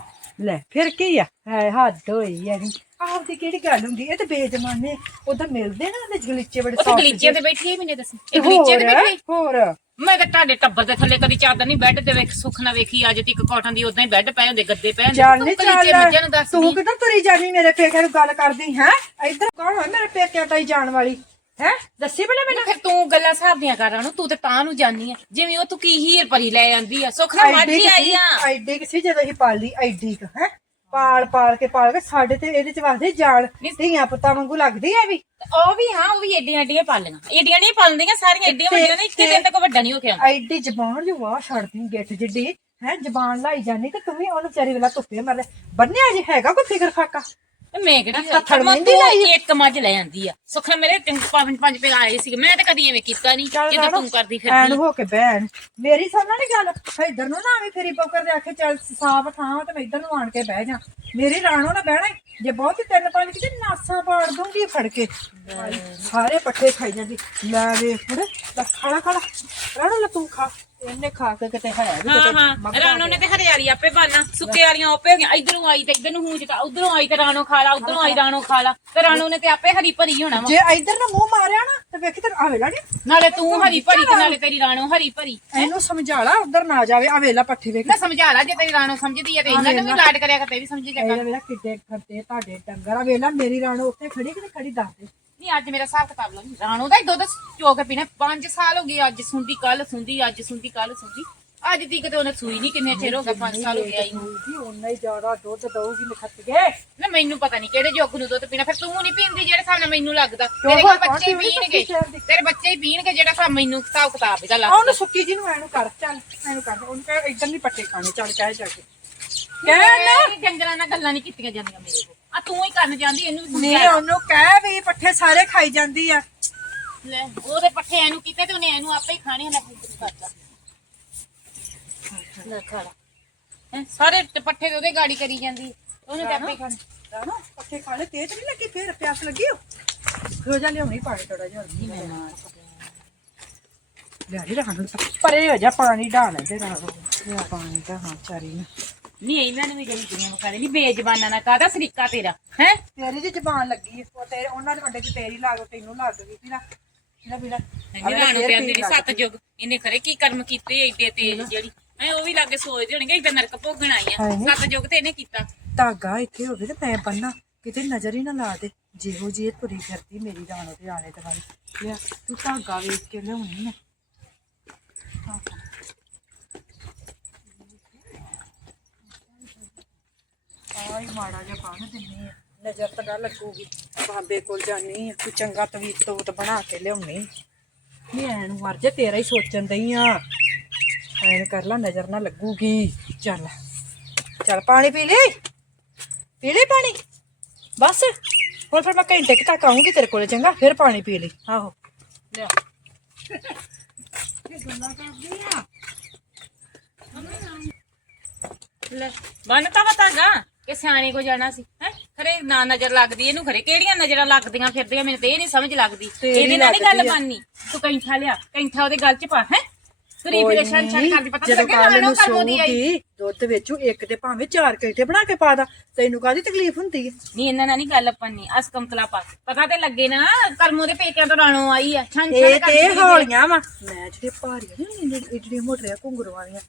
ਲੈ ਫਿਰ ਕੀ ਆ? ਹੈ ਹੱਦ ਹੋਈ ਆ ਨੀ ਆਪਦੀ ਕਿਹੜੀ ਗੱਲ ਹੁੰਦੀ? ਇਹ ਤੇ ਬੇਜਮਾਨੇ ਉਧਰ ਮਿਲਦੇ ਨਾ ਉਹਦੇ ਗਲੀਚੇ ਬੜੇ ਤੇ soft ਗਲੀਚੇ ਤੇ ਬੈਠੀ ਹੈ ਮੈਨੇ ਦੱਸ। ਤੇ ਇਹ ਗਲੀਚੇ ਤੇ ਹੋਰ, ਬੈਠੀ ਹੋਰ। ਮੈਂ ਤਾਂ ਤੁਹਾਡੇ ਟੱਬਰ ਦੇ ਥੱਲੇ ਕਦੀ ਚਾਦਰ ਨਹੀਂ ਬੈੱਡ ਤੇ ਵੇਖ ਸੁੱਖ ਨਾ ਵੇਖੀ ਅੱਜ ਤੱਕ ਕਾਟਨ ਦੀ ਉਦਾਂ ਹੀ ਬੈੱਡ ਪਏ ਹੁੰਦੇ ਗੱਦੇ ਪਏ ਹੁੰਦੇ। ਤੂੰ ਨੀ ਗਲੀਚੇ ਮੱਝਾਂ ਨੂੰ ਚੱਲ ਦੱਸ ਤੂੰ ਕਿੱਧਰ ਤੁਰੀ ਜਾਨੀ ਮੇਰੇ ਪੇਕਿਆਂ ਨੂੰ ਗੱਲ ਕਰਦੀ ਹੈ? ਇੱਧਰ ਕੌਣ ਹੈ ਮੇਰੇ ਪੇਕਿਆਂ ਤਾਈ ਜਾਣ ਵਾਲੀ? ਹੈ? ਦੱਸੀ ਬਲੇ ਮੈਨੂੰ। ਫਿਰ ਤੂੰ ਗੱਲਾਂ ਸਾਹਬਦੀਆਂ ਕਰ ਨੂੰ ਤੂੰ ਤੇ ਤਾਂ ਨੂੰ ਜਾਨੀ ਆ। ਜਿਵੇਂ ਉਹ ਤੂੰ ਕੀ ਹੀਰ ਪਰੀ ਲੈ ਆਂਦੀ ਆ ਸੁੱਖ ਨਾਲ ਮਾਝੀ ਆਈ ਆ। ਐਡੀ ਕਿਸੇ ਜਦੋਂ ਹੀ ਪਾਲੀ ਐਡੀ ਕ ਹੈ? ਪਾਲ ਪਾਲ ਕੇ ਪਾਲ ਕੇ ਸਾਡੇ ਤੇ ਇਹਦੇ ਚ ਵਾਸਦੇ ਜਾਣ ਧੀਆਂ ਪੁੱਤਾਂ ਵਾਂਗੂ ਲੱਗਦੀ ਐ ਵੀ? ਉਹ ਵੀ ਹਾਂ ਉਹ ਵੀ ਏਡੀਆਂ ਏਡੀਆਂ ਪਾਲੀਆਂ। ਏਡੀਆਂ ਨਹੀਂ ਪਾਲਦੀਆਂ ਸਾਰੀਆਂ ਏਡੀਆਂ ਵੱਡੀਆਂ ਨੇ ਇੱਕੇ ਦਿਨ ਤੱਕ ਵੱਡਾ ਨਹੀਂ ਹੋ ਕੇ ਆਉਂਦਾ। ਐਡੀ ਜ਼ਬਾਨ ਜੋ ਵਾਹ ਛੱਡਦੀ ਗਿੱਠ ਜਿੱਡੀ। ਹੈ ਜ਼ਬਾਨ ਲਾਈ ਜਾਨੀ ਤੇ ਤੂੰ ਵੀ ਉਹਨੂੰ ਵਿਚਾਰੀ ਵੇਲਾ ਧੁੱਪੇ ਮਰਦੇ ਬੰਨਿਆ ਜੀ ਹੈਗਾ ਕੋਈ ਫਿਕਰ ਫਾਕਾ ਮੈਂ ਕਿਹੜੀ ਹੱਥੜ ਮੈਂ ਮਹਿੰਦੀ ਲਾਈ ਆ। ਇੱਕ ਮੱਝ ਲੈ ਆਂਦੀ ਆ। ਸੁੱਖ ਨਾਲ ਮੇਰੇ ਤਿੰਨ ਪੰਜ ਪੰਜ ਪੇ ਆਏ ਸੀ ਮੈਂ ਤਾਂ ਕਦੀ ਐਵੇਂ ਕੀਤਾ ਨਹੀਂ ਜਿੱਦਾਂ ਤੂੰ ਕਰਦੀ ਐਨ ਫਿਰਦੀ ਹੋ ਕੇ ਬਹਿਣ। ਮੇਰੀ ਸੁਣਨਾ ਨੀ ਗੱਲ। ਇਧਰ ਨੂੰ ਨਾ ਆਵੀਂ ਫੇਰੀ ਪੋਕਰ ਦੇ ਆਖੇ ਚੱਲ ਸਾਫ਼ ਥਾਂ ਤੇ ਮੈਂ ਇਧਰ ਨੂੰ ਆਣ ਕੇ ਬਹਿ ਜਾ। ਮੇਰੀ ਰਾਣੋ ਨਾ ਬਹਿਣਾ ਈ। ਜੇ ਬਹੁਤ ਤਿੰਨ ਪੰਜ ਕਿਤੇ ਨਾਸਾਂ ਪਾੜ ਦੂੰਗੀ ਫੜ ਕੇ। ਸਾਰੇ ਪੱਠੇ ਖਾਈ ਜਾਂਦੀ। ਲੈ ਵੇ ਫੜ ਲੈ। ਰਾਣੋ ਲੈ ਤੂੰ ਖਾ। ਇਹਨੇ ਖਾ ਕੇ ਕਿਤੇ ਹੈ ਵੀ ਹਾਂ ਕਿਤੇ ਹਾਂ ਮੱਘਾਂ ਰਾਣੋ ਨੇ ਤੇ ਹਰਿਆਲੀ ਆਪੇ ਬਾਨਾ ਸੁੱਕੇ ਵਾਲੀਆਂ ਆਪੇ ਹੋ ਗਈਆਂ ਇਧਰੋਂ ਆਈ ਤੇ ਇਧਰ ਨੂੰ ਹੂੰਜਤਾ ਉਧਰੋਂ ਆਈ ਤੇ ਰਾਣੋ ਖਾ ਲਾ ਉਧਰੋਂ ਆਈ ਰਾਣੋ ਖਾ ਲਾ। ਤੇ ਰਾਣੋ ਨੇ ਤੇ ਆਪੇ ਹਰੀ ਭਰੀ ਹੋਣਾ ਵਾ। ਜੇ ਇਧਰ ਨੂੰ ਮੂੰਹ ਮਾਰਿਆ ਨਾ ਤੇ ਵੇਖੀ ਤੇ ਆਵੇ ਲਾੜੀ ਨਾਲੇ ਤੂੰ ਹਰੀ ਭਰੀ ਤੇ ਨਾਲੇ ਤੇਰੀ ਰਾਣੋ ਹਰੀ ਭਰੀ। ਇਹਨੂੰ ਸਮਝਾ ਲਾ ਉਧਰ ਨਾ ਜਾਵੇ ਆ ਵੇਲਾ ਪੱਠੇ ਵੇਖ। ਮੈਂ ਸਮਝਾ ਲਾ ਜੇ ਤੇਰੀ ਰਾਣੋ ਸਮਝਦੀ ਆ ਤੇ ਇਹਨਾਂ ਨੂੰ ਵੀ ਲਾਡ ਕਰਿਆ ਕਰ ਤੇ ਵੀ ਸਮਝੀ ਜਾ ਕਰ ਇਹ ਵੇਲਾ ਕਿੱਡੇ ਖਰਤੇ ਤੁਹਾਡੇ ਡੰਗਰ। ਆ ਵੇਲਾ ਮੇਰੀ ਰਾਣੋ ਉੱਤੇ ਖੜੀ ਕਿਤੇ ਖੜੀ ਦੱਸ ਦੇ। ਨਹੀਂ ਅੱਜ ਮੇਰਾ ਹਿਸਾਬ ਕਿਤਾਬ ਲਾ ਰਾਣੋ ਦਾ ਹੀ ਦੁੱਧ ਚੋ ਕੇ ਪੀਣਾ। 5 ਸਾਲ ਹੋ ਗਏ ਅੱਜ ਸੁੰਦੀ ਕੱਲ ਸੁੰਦੀ ਅੱਜ ਸੁੰਦੀ ਕੱਲ ਸੁੰਦੀ ਅੱਜ ਦੀ ਕਿਤੇ ਉਹਨੇ ਸੂਈ ਨਹੀਂ ਕਿੰਨੇ ਚਿਰ ਹੋ ਗਿਆ 5 ਸਾਲ ਹੋ ਗਿਆ ਨੂੰ। ਜੀ ਉਨਾ ਹੀ ਜ਼ਿਆਦਾ ਦੁੱਧ ਦਊਗੀ ਨਖੱਤ ਕੇ ਨਾ ਮੈਨੂੰ ਪਤਾ ਨਹੀਂ ਕਿਹੜੇ ਜੋਗ ਨੂੰ ਦੁੱਧ ਪੀਣਾ। ਫਿਰ ਤੂੰ ਨਹੀਂ ਪੀਂਦੀ ਜਿਹੜੇ ਨਾਲ ਮੈਨੂੰ ਲੱਗਦਾ। ਤੇਰੇ ਬੱਚੇ ਪੀਣਗੇ? ਤੇਰੇ ਬੱਚੇ ਹੀ ਪੀਣਗੇ ਜਿਹੜਾ ਹਿਸਾਬ ਮੈਨੂੰ ਹਿਸਾਬ ਕਿਤਾਬ ਇਹਦਾ ਲੱਗਦਾ ਉਹਨੂੰ ਸੁੱਕੀ ਜੀ ਨੂੰ ਐਨੂੰ ਕਰ ਚੱਲ ਐਨੂੰ ਕਰ। ਉਹਨੂੰ ਕਹੇ ਇਦਾਂ ਨਹੀਂ ਪੱਟੇ ਖਾਣੇ ਚੱਲ ਕਹਿ ਜਾ ਕੇ। ਕਹਿ ਨਾ ਡੰਗਰਾਂ ਨਾਲ ਗੱਲਾਂ ਨਹੀਂ ਕੀਤੀਆਂ ਜਾਂਦੀਆਂ ਮੇਰੇ ਆ ਤੂੰ ਹੀ ਕਰਨ ਜਾਂਦੀ ਇਹਨੂੰ ਨਹੀਂ। ਉਹਨੂੰ ਕਹਿ ਵੀ ਪੱਠੇ ਸਾਰੇ ਖਾਈ ਜਾਂਦੀ ਆ। ਲੈ ਉਹਦੇ ਪੱਠੇ ਇਹਨੂੰ ਕੀਤੇ ਤੇ ਉਹਨੇ ਇਹਨੂੰ ਆਪੇ ਹੀ ਖਾਣੇ ਲੈ ਕੁਝ ਕਰਦਾ ਲੈ ਖਾ ਲਾ। ਹੈਂ, ਸਾਰੇ ਤੇ ਪੱਠੇ ਤੇ ਉਹਦੇ ਗਾੜੀ ਕਰੀ ਜਾਂਦੀ ਉਹਨੇ ਤੇ ਆਪੇ ਹੀ ਖਾਣੇ। ਰਾਣਾ ਪੱਠੇ ਖਾ ਲੈ ਤੇਜ਼ ਨਹੀਂ ਲੱਗੀ ਫੇਰ ਪਿਆਸ ਲੱਗੀ ਹੋ ਹੋ ਜਾ ਲਿਆਉਣੀ ਪਾਣੀ ਥੋੜਾ ਜਿਹਾ। ਮੈਂ ਮਾਰ ਲਿਆ ਰਾਣਾ ਨੂੰ ਪਰੇ ਹੋ ਜਾ ਪਾਣੀ ਢਾਲ ਦੇ ਲਿਆ ਪਾਣੀ ਦਾ ਹਾਂ ਚਾਰੀ ਨੂੰ। ਨਹੀਂ ਇਹਨਾਂ ਨੂੰ ਵੀ ਜਿਹੜੀ ਦੁਨੀਆ ਮਖਾ ਨਹੀਂ ਬੇਜ਼ਬਾਨਾ ਨਾ ਕਾਦਾ ਸਰੀਕਾ ਤੇਰਾ ਹੈ? ਤੇਰੀ ਜੀ ਜ਼ਬਾਨ ਲੱਗੀ ਹੈ ਉਹ ਤੇਰੇ ਉਹਨਾਂ ਦੇ ਵੱਡੇ ਚ ਤੇਰੀ ਲੱਗ ਤੈਨੂੰ ਲੱਗ ਗਈ ਵੀਰਾ ਵੀਰਾ ਵੀਰਾ ਨਿਰਾਣੋ ਤੇ ਆਂਦੀ ਨੀ ਸੱਤ ਜੁਗ ਇਹਨੇ ਖਰੇ ਕੀ ਕਰਮ ਕੀਤੇ ਏਡੇ ਤੇਜ਼ ਜਿਹੜੀ? ਐ ਉਹ ਵੀ ਲਾਗੇ ਸੋਚਦੇ ਹੋਣਗੇ ਇਦਾਂ ਨਰਕ ਭੋਗਣ ਆਈ ਆ। ਹਾਏ ਨੀ। ਸੱਤ ਜੁਗ ਤੇ ਇਹਨੇ ਕੀਤਾ। ਧਾਗਾ ਇੱਥੇ ਹੋਵੇ ਤੇ ਮੈਂ ਬੰਨਾ ਕਿਤੇ ਨਜ਼ਰ ਹੀ ਨਾ ਲਾ ਦੇ। ਜਿਹੋ ਜੀ ਇਹ ਤੁਰੀ ਫਿਰਦੀ ਮੇਰੀ ਰਾਣੋ ਦੇ ਆਲੇ ਦੁਆਲੇ। ਤੂੰ ਧਾਗਾ ਵੇਖ ਕੇ ਲਿਆਉਣੀ ਨਾ ਆਈ ਮਾੜਾ ਜਿਹਾ ਬੰਨ ਦਿੰਨੀ ਆ। ਨਜ਼ਰ ਤਾਂ ਨਾ ਲੱਗੂਗੀ। ਬਾਬੇ ਕੋਲ ਜਾਨੀ ਆ ਤੂੰ ਚੰਗਾ ਤਵੀਤ ਤੋਤ ਬਣਾ ਕੇ ਲਿਆਉਣੀ। ਨਹੀਂ ਐਨ ਮਰ ਜਾ ਤੇਰਾ ਹੀ ਸੋਚਣ ਦਈ ਆ। ਐਨ ਕਰ ਲਾ ਨਜ਼ਰ ਨਾ ਲੱਗੂਗੀ। ਚੱਲ ਚੱਲ ਪਾਣੀ ਪੀ ਲਈ। ਪੀ ਲਈ ਪਾਣੀ? ਬਸ। ਹੁਣ ਫਿਰ ਮੈਂ ਘੰਟੇ ਕੁ ਤੱਕ ਆਉਂਗੀ ਤੇਰੇ ਕੋਲ ਚੰਗਾ। ਫਿਰ ਪਾਣੀ ਪੀ ਲਈ। ਆਹੋ। ਲਿਆ। ਇਹ ਗੱਲਾਂ ਕਰਦੀ ਆ। ਲੈ ਬੰਨ ਤਾਂ ਬਤਾਗਾ ਕਿ ਸਿਆਣੇ ਕੋ ਜਾਣਾ ਸੀ ਹੈ? ਖਰੇ ਨਾ ਨਜ਼ਰ ਲੱਗਦੀ ਇਹਨੂੰ ਖਰੇ ਕਿਹੜੀਆਂ ਨਜ਼ਰਾਂ ਲੱਗਦੀਆਂ ਫਿਰਦੀਆਂ ਮੈਨੂੰ ਤੇ ਇਹ ਨਹੀਂ ਸਮਝ ਲੱਗਦੀ। ਇਹਦੇ ਨਾਲ ਨਹੀਂ ਗੱਲ। ਬਣਨੀ। ਤੂੰ ਕੈਂਠਾ ਲਿਆ ਕੈਂਠਾ ਉਹਦੇ ਗੱਲ 'ਚ ਪਾ ਹੈ? ਤੇਰੀ ਬਿਲੇਸ਼ਨ ਛੱਡ ਕਰਦੀ ਪਤਾ ਜਦੋਂ ਲੱਗੇ ਕੱਲ ਨਾ ਨੂੰ ਕਰਮੋ ਦੀ ਆਈ। ਦੁੱਧ ਵਿੱਚੋਂ ਇੱਕ ਤੇ ਭਾਵੇਂ ਚਾਰ ਘੰਟੇ ਬਣਾ ਕੇ ਪਾ ਦਾ ਤੈਨੂੰ ਕਾਦੀ ਤਕਲੀਫ ਹੁੰਦੀ ਹੈ ਨਹੀਂ ਇਹਨਾਂ ਨਾਲ ਨਹੀਂ ਗੱਲ ਪੰਨੀ ਅਸ ਕੰਕਲਾ ਪਾ ਪਤਾ ਤੇ ਲੱਗੇ ਨਾ ਕਰਮੋ ਦੇ ਪੇਕਿਆਂ ਤੋਂ ਰਾਣੋ ਆਈ ਆ ਛਣ ਇਹ ਤੇ। ਹੌਲੀਆਂ ਵਾ। ਮੈਂ ਜਿਹੜੇ ਭਾਰੀਆਂ ਨੇ ਜਿਹੜੀਆਂ ਮੋਟਰੀਆਂ ਘੁੰਗਰੂ ਵਾਲੀਆਂ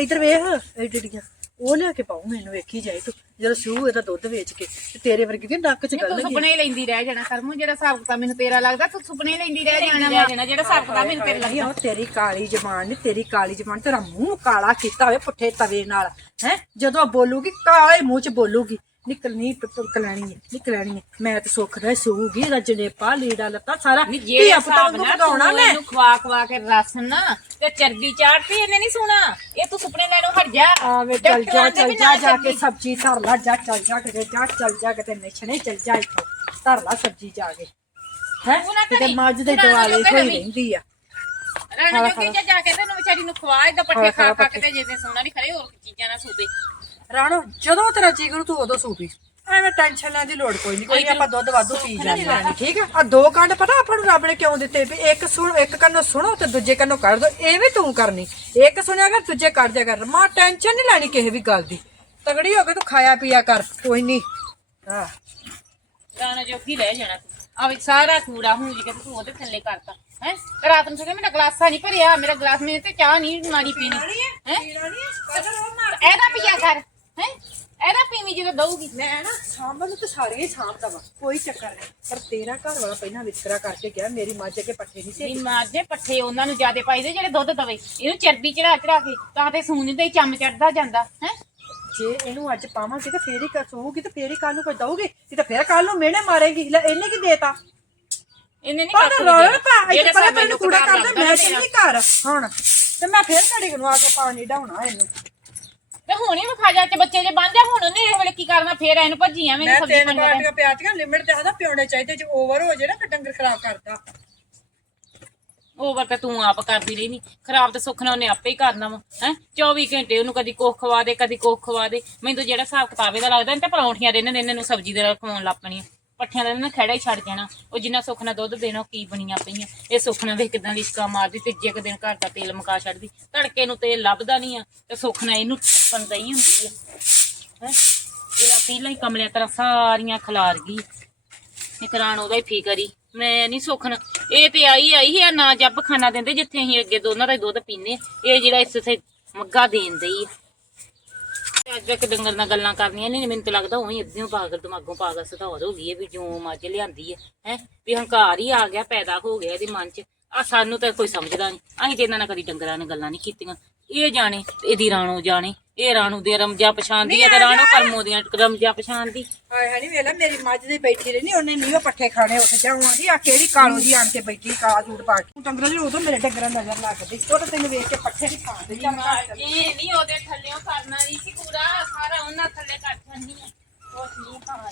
ਇਧਰ ਵੇਖ ਜਿਹੜੀਆਂ ਉਹ ਲਿਆ ਕੇ ਪਾਉ ਮੈਨੂੰ ਵੇਖੀ ਜਾਏ ਤੂੰ। ਜਦੋਂ ਸੂ ਇਹਦਾ ਦੁੱਧ ਵੇਚ ਕੇ ਤੇ ਤੇਰੇ ਵਰਗੀ ਦੀ ਨੱਕ ਚ ਨਹੀਂ, ਗੱਲ ਤੂੰ ਲੱਗੀ ਸੁਪਨੇ ਹੀ ਲੈਂਦੀ ਰਹਿ ਜਾਣਾ ਕਰਮੋ ਜਿਹੜਾ ਹਿਸਾਬ ਕਿਤਾਬ ਮੈਨੂੰ ਤੇਰਾ ਲੱਗਦਾ ਤੂੰ ਸੁਪਨੇ ਹੀ ਲੈਂਦੀ ਰਹਿ ਜਾਣਾ ਵਾ। ਜਿਹੜਾ ਹਿਸਾਬ ਕਿਤਾਬ ਮੈਨੂੰ ਤੇਰਾ ਨਹੀਂ ਉਹ ਤੇਰੀ ਕਾਲੀ ਜ਼ਬਾਨ ਨੇ ਤੇਰੀ ਕਾਲੀ ਜ਼ਬਾਨ ਤੇਰਾ ਮੂੰਹ ਕਾਲਾ ਕੀਤਾ ਹੋਵੇ ਪੁੱਠੇ ਤਵੇ ਨਾਲ ਹੈ? ਜਦੋਂ ਬੋਲੂਗੀ ਕਾਲੇ ਮੂੰਹ ਚ ਬੋਲੂਗੀ। ਨਿਕਲਣੀ ਨਿਕਲਣੀ ਹੈ ਨਿਕਲਣੀ ਹੈ। ਮੈਂ ਤਾਂ ਸੁੱਖ ਦਾ ਸੂਗੀ ਇਹਦਾ ਜਨੇਪਾ ਲੀੜਾ ਲੱਤਾ ਸਾਰਾ। ਨਹੀਂ ਜਿਹੜੇ ਧੀਆ ਪੁੱਤਾਂ ਹਿਸਾਬ ਨੂੰ ਨਾਲ ਵਧਾਉਣਾ ਤੂੰ ਮੈਂ। ਇਹਨੂੰ ਖਵਾ ਖਵਾ ਕੇ ਰਸ ਨਾ ਤੇ ਚਰਬੀ ਚਾੜਤੀ ਇਹਨੇ ਨਹੀਂ ਸੁਣਾ। ਇਹ ਤੂੰ ਸੁਪਨੇ ਲੈਣੋਂ ਹਟ ਜਾ। ਆਵੇ ਚੱਲ ਜਾ ਡਾਕਟਰਾਂ ਦੇ ਚੱਲ ਵੀ ਜਾ ਨਾਲ ਜਾ ਕੇ। ਸਬਜ਼ੀ ਧਰ ਲਾ ਜਾ ਚੱਲ ਜਾ ਕਿਤੇ ਜਾ ਚੱਲ ਜਾ ਕਿਤੇ ਨਿਛਣੇ ਚੱਲ ਜਾ ਇੱਥੋਂ। ਧਰ ਲਾ ਸਬਜ਼ੀ ਜਾ ਕੇ। ਹੈ? ਤੂੰ ਨਾ ਕਿਤੇ ਧਰੀ, ਮੱਝ ਦੇ ਤੂੰ ਰਾਣੋ ਦੁਆਲੇ ਹੋਈ। ਰਹਿੰਦੀ ਆ। ਰਾਣਾ ਜੋਗੀ ਜਾ ਜਾ ਕੇ ਤੈਨੂੰ ਵਿਚਾਰੀ ਨੂੰ ਖਵਾ ਇਹਦਾ ਖਾ, ਪੱਠੇ ਖਾ ਖਾ ਖਾ। ਕੇ ਤੇ ਜੇ ਤੇ ਸੋਨਾ ਨਹੀਂ ਖਰੇ ਹੋਰ ਚੀਜ਼ਾਂ ਨਾ ਸੂਬੇ ਰਾਣੋ ਜਦੋਂ ਤੇਰਾ ਜੀ ਕਰੂ ਤੂੰ ਉਦੋਂ ਸੂਪੀ ਐਵੇਂ ਟੈਨਸ਼ਨ ਲੈਣ ਦੀ ਲੋੜ ਕੋਈ ਨਹੀਂ ਕੋਈ ਨੀ, ਆਪਾਂ ਦੁੱਧ ਵਾਧੂ ਪੀ ਜਾਂਦੇ ਹਾਂ। ਠੀਕ ਆ? ਆ ਦੋ ਕੰਡ ਪਤਾ ਆਪਾਂ ਨੂੰ ਰੱਬ ਨੇ ਕਿਉਂ ਦਿੱਤੇ ਵੀ ਇੱਕ ਸੁਣ ਇੱਕ ਕੰਨੋਂ ਸੁਣੋ ਤੇ ਦੂਜੇ ਕੰਨੋਂ ਕੱਢ ਦੋ ਐਵੇਂ ਤੂੰ ਕਰਨੀ। ਇੱਕ ਸੁਣਿਆ ਕਰ ਦੂਜੇ ਕੱਢ ਦਿਆ ਕਰ। ਮਾਂ ਟੈਨਸ਼ਨ ਨਹੀਂ ਲੈਣੀ ਕਿਸੇ ਵੀ ਗੱਲ ਦੀ। ਤਗੜੀ ਹੋ ਕੇ ਤੂੰ ਖਾਇਆ ਪੀਆ ਕਰ ਕੋਈ ਨਹੀਂ ਹਾਂ। ਦਾਣਾ ਜੋਗੀ ਰਹਿ ਜਾਣਾ ਤੂੰ। ਆ ਵੀ ਸਾਰਾ ਕੂੜਾ ਹੁਣ ਜਿਹਾ ਤੂੰ ਉਹਦੇ ਥੱਲੇ ਕਰਤਾ। ਹੈ? ਰਾਤ ਨੂੰ ਸਕੇ ਮੇਰਾ ਗਲਾਸਾ ਨਹੀਂ ਭਰਿਆ ਮੇਰਾ ਗਲਾਸ ਮੇਰੇ ਤੇ ਚਾਹ ਨਹੀਂ ਮਾਰੀ ਪੀਣੀ। ਹੈ? ਇਹਦਾ ਪੀਆ ਕਰ। ਹੈ? ਇਹਦਾ ਪੀਵੀ ਜਦੋਂ ਦਊਗੀ। ਮੈਂ ਨਾ ਸਾਂਭਣ ਨੂੰ ਤਾਂ ਸਾਰੇ ਹੀ ਸਾਂਭਦਾ ਵਾ ਕੋਈ ਚੱਕਰ ਨਹੀਂ। ਪਰ ਤੇਰਾ ਘਰ ਵਾਲਾ ਪਹਿਲਾਂ ਵਿਤਕਰਾ ਕਰਕੇ ਗਿਆ ਮੇਰੀ ਮੱਝ ਅੱਗੇ ਪੱਠੇ ਨਹੀਂ ਸੀ ਨਹੀਂ ਮਾਰਦੇ ਪੱਠੇ ਉਹਨਾਂ ਨੂੰ ਜਿਆਦੇ ਪਾਈਦੇ ਜਿਹੜੇ ਦੁੱਧ ਦਵੇ। ਇਹਨੂੰ ਚਰਬੀ ਚੜਾ ਚੜਾ ਕੇ ਤਾਂ ਤੇ ਸੂਨ ਦੇ ਚੰਮ ਚੜਦਾ ਜਾਂਦਾ ਹੈ? ਜੇ ਇਹਨੂੰ ਅੱਜ ਪਾਵਾਂਗੇ ਤੇ ਫੇਰ ਹੀ ਕਸੂਗੀ ਤੇ ਫੇਰ ਹੀ ਕੱਲ ਨੂੰ ਕੋਈ ਦਊਗੀ ਇਹ ਤਾਂ ਫੇਰ ਕੱਲ ਨੂੰ ਮਿਹਣੇ ਮਾਰੇਗੀ। ਲੈ ਇਹਨੇ ਕੀ ਦੇਤਾ? ਇਹਨੇ ਨਹੀਂ ਪਰ ਰੋਣ ਪਾ ਇੱਥੇ ਪਹਿਲਾਂ ਮੈਨੂੰ ਕੂੜਾ ਕਰਦਾ ਮੈਂ ਚੱਲੀ ਘਰ ਹੁਣ। ਤੇ ਮੈਂ ਫੇਰ ਘੜੀ ਨੂੰ ਆ ਕੇ ਪਾਣੀ ਡਾਉਣਾ ਇਹਨੂੰ। ਤੇ ਹੁਣ ਹੀ ਵਿਖਾ ਜਾ ਚ ਬੱਚੇ ਜੇ ਬੰਦੇ ਹੁਣ ਉਹਨੇ ਇਹ ਵੇਲੇ ਕੀ ਕਰਨਾ ਫੇਰ ਇਹਨੂੰ ਭੱਜੀ ਐਵੇਂ ਮੈਂ ਸਬਜ਼ੀ ਤਿੰਨ ਮੰਗਦਾ ਬਾਟੀਆਂ ਪਿਆਤੀਆਂ ਲਿਮਟ ਤੇ ਆਦਾ ਪਿਉਣੇ ਚਾਹੀਦੇ ਜੇ ਓਵਰ ਹੋ ਜੇ ਨਾ ਫਿਰ ਡੰਗਰ ਖਰਾਬ ਕਰਦਾ ਓਵਰ ਤੇ ਤੂੰ ਆਪ ਕਰਦੀ ਰਹੀ ਨਹੀਂ ਖਰਾਬ ਤੇ ਸੁੱਖ ਨਾਲ ਉਹਨੇ ਆਪੇ ਹੀ ਕਰਨਾ ਵਾ ਹੈ? 24 ਘੰਟੇ ਉਹਨੂੰ ਕਦੀ ਕੋਖ ਖਵਾ ਦੇ ਕਦੀ ਕੋਖ ਖਵਾ ਦੇ। ਮੈਨੂੰ ਤਾਂ ਜਿਹੜਾ ਹਿਸਾਬ ਕਿਤਾਬੇ ਦਾ ਲੱਗਦਾ ਇਹਨੇ ਤੇ ਪਰੌਂਠੀਆਂ ਦੇ ਇਹਨਾਂ ਨੇ ਇਹਨਾਂ ਨੂੰ ਸਬਜ਼ੀ ਦੇ ਨਾਲ ਖਵਾਉਣ ਲੱਗ ਪੈਣੀਆਂ। ਪੱਠਿਆਂ ਦਾ ਇਹਨਾਂ ਖੜਾ ਹੀ ਛੱਡ ਜਾਣਾ ਉਹ ਜਿੰਨਾ ਸੁੱਖ ਨਾਲ ਦੁੱਧ ਦੇਣਾ, ਉਹ ਕੀ ਬਣੀਆਂ ਪਈਆਂ। ਇਹ ਸੁੱਖ ਨਾਲ ਵੇਖ ਕਿਦਾਂ ਲਿਸ਼ਕਾ ਮਾਰਦੀ ਤੇ ਜੇ ਦਿਨ ਘਰ ਦਾ ਤੇਲ ਮੁਕਾ ਛੱਡਦੀ। ਤੜਕੇ ਨੂੰ ਤੇਲ ਲੱਭਦਾ ਨਹੀਂ ਆ ਤੇ ਸੁੱਖ ਨਾਲ ਇਹਨੂੰ ਪੰਦਾ ਹੀ ਹੁੰਦੀ ਆ। ਹੈ? ਇਹਦਾ ਪਹਿਲਾਂ ਹੀ ਕਮਲਿਆਂ ਤਰ੍ਹਾਂ ਸਾਰੀਆਂ ਖਲਾਰ ਗਈ। ਨਿਕਰਾਨ ਉਹਦਾ ਹੀ ਫਿਕਰ ਹੀ। ਮੈਂ ਨਹੀਂ ਸੁਖਣ ਇਹ ਤੇ ਆਈ ਆਈ ਹੈ ਨਾ ਜੱਬ ਖਾਣਾ ਦਿੰਦੇ ਜਿੱਥੇ ਅਸੀਂ ਅੱਗੇ ਦੋਨਾਂ ਦਾ ਹੀ ਦੁੱਧ ਪੀਨੇ ਇਹ ਜਿਹੜਾ ਇਸ ਤੇ ਮੱਗਾ ਦੇਣ ਦਈ ਅੱਜ ਤੱਕ ਡੰਗਰ ਨਾਲ ਗੱਲਾਂ ਕਰਨੀਆਂ ਨਹੀਂ, ਮੈਨੂੰ ਤਾਂ ਲੱਗਦਾ ਉਹੀ ਅੱਧਿਓਂ ਪਾਗਲ, ਦਿਮਾਗੋਂ ਪਾਗਲ ਸਧੌਰ ਹੋ ਗਈ ਹੈ ਵੀ ਜੋ ਮੱਝ ਲਿਆਂਦੀ ਹੈ ਹੈ? ਵੀ ਹੰਕਾਰ ਹੀ ਆ ਗਿਆ, ਪੈਦਾ ਹੋ ਗਿਆ ਇਹਦੇ ਮਨ 'ਚ। ਆ ਸਾਨੂੰ ਤਾਂ ਕੋਈ ਸਮਝਦਾ ਨਹੀਂ। ਅਸੀਂ ਤੇ ਇਹਨਾਂ ਨਾਲ ਕਦੀ ਡੰਗਰਾਂ ਨਾਲ ਗੱਲਾਂ ਨਹੀਂ ਕੀਤੀਆਂ। ਇਹ ਜਾਣੇ ਤੇ ਇਹਦੀ ਰਾਣੋ ਜਾਣੇ ਇਹ ਰਾਣੂ ਦੇ ਰਮਜਾ ਪਛਾਣਦੀ ਹੈ ਤੇ ਰਾਣੋ ਕਰਮੋ ਦੀਆਂ ਰਮਜਾ ਪਛਾਣਦੀ ਹਾਏ ਹਾਏ ਵੇਲਾ ਮੇਰੀ ਮੱਝ ਦੀ ਬੈਠੀ ਰਹਿਣੀ ਉਹਨੇ ਉਹ ਪੱਠੇ ਖਾਣੇ ਉੱਥੇ ਜਾਵਾਂਗੀ ਆ ਕਿਹੜੀ ਕਾਲੋ ਦੀ ਆਣ ਕੇ ਬੈਠੀ ਕਾਲਾ ਸੂਟ ਪਾ ਕੇ। ਡੰਗਰਾਂ ਦੀ ਉਦੋਂ ਮੇਰੇ ਡੰਗਰਾਂ ਨਜ਼ਰ ਲੱਗਦੀ ਉਹ ਤਾਂ ਤੈਨੂੰ ਵੇਖ ਕੇ ਪੱਠੇ ਨਹੀਂ ਖਾਂਦੇ। ਇਹ ਨਹੀਂ ਉਹਦੇ ਥੱਲੇੋਂ ਕਰਨਾ ਨਹੀਂ ਸੀ ਪੂਰਾ ਸਾਰਾ ਉਹਨਾਂ ਥੱਲੇ ਕਰ ਛੱਡਣੀ ਹੈ ਕੁਛ ਨਹੀਂ ਕਰਨਾ।